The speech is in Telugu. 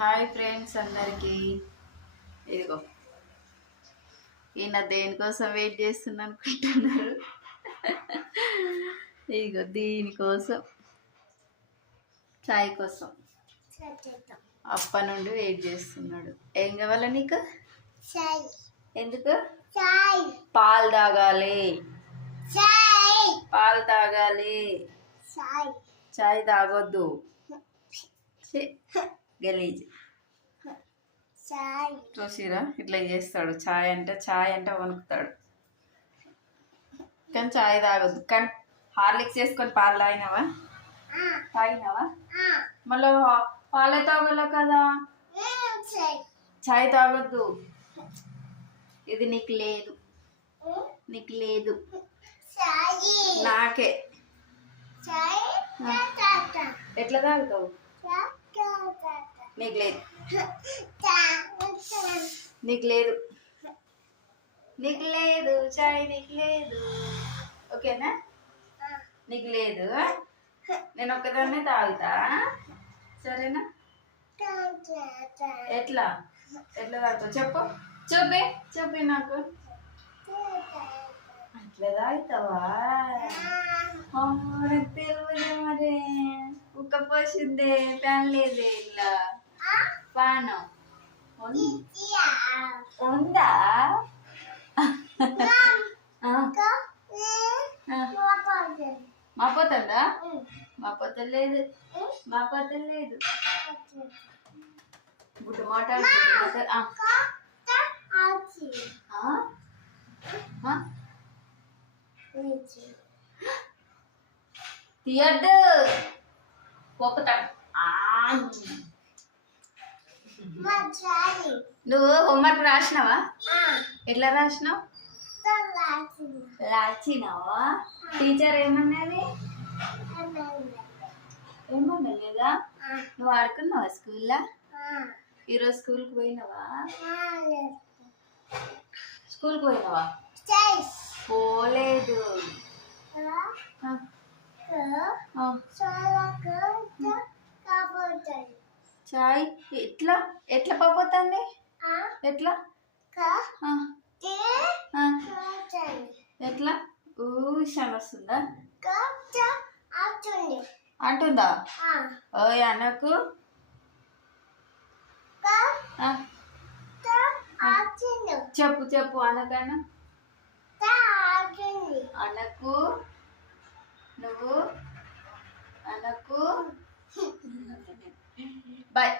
హాయ్ ఫ్రెండ్స్ అందరికీ. ఇదిగో ఈయన దేనికోసం వెయిట్ చేస్తున్నా అనుకుంటున్నారు. ఇదిగో దీనికోసం, చాయ్ కోసం అప్ప నుండి వెయిట్ చేస్తున్నాడు. ఏం కావాలా నీకు? చాయ్. ఎందుకు? చాయ్. పాలు తాగాలి. చాయ్. పాలు తాగాలి. చాయ్. చాయ్ తాగొద్దు, గలీజ్. చాయ్. చూసిరా ఇట్లా చేస్తాడు. చాయ్ అంటే వణుకుతాడు. కానీ చాయ్ తాగొద్దు. కానీ హార్లిక్స్ వేసుకొని పాలు తాగినావా? మళ్ళీ పాలే తాగల కదా. చాయ్ తాగొద్దు. ఇది నీకు లేదు, నీకు లేదు, నాకే. ఎట్లా తాగుతావు? నీకు లేదు, నీకు లేదు, నీకు లేదు చాయ్, నీకు లేదు. ఓకేనా? నీకు లేదు. నేను ఒక్కదాన్నే తాగుతా, సరేనా? ఎట్లా ఎట్లా తాగుతావు చెప్పు, చెప్పి నాకు. అట్లా తాగుతావా? నాకు తెలియదు మరి. ఉక్క పోసిందే, ప్యాన్ లేదే, ఇలా పాను ఉందా? మాపోతుందా? మాపోతలేదు, మాపోతలేదు. గుడ్డు మాట్లాడు. తీయద్దు, పోపుతాడు. నువ్వు హోంవర్క్ రాసినావా? ఎట్లా రాసినావు? రాసినావా? టీచర్ ఏమన్నది? ఏమన్నా లేదా? నువ్వు ఆడుకున్నావా స్కూల్లో? ఈరోజు స్కూల్కి పోయినావా? స్కూల్కి పోయినావా? పోలేదు. చాయ్ ఎట్లా ఎట్లా పోతుంది? ఎట్లా ఎట్లా ఊషన్ వస్తుందా? అంటుందా? ఓయ్ అనకు. చెప్పు అనకనా? అనకు, నువ్వు అనకు. బాయ్.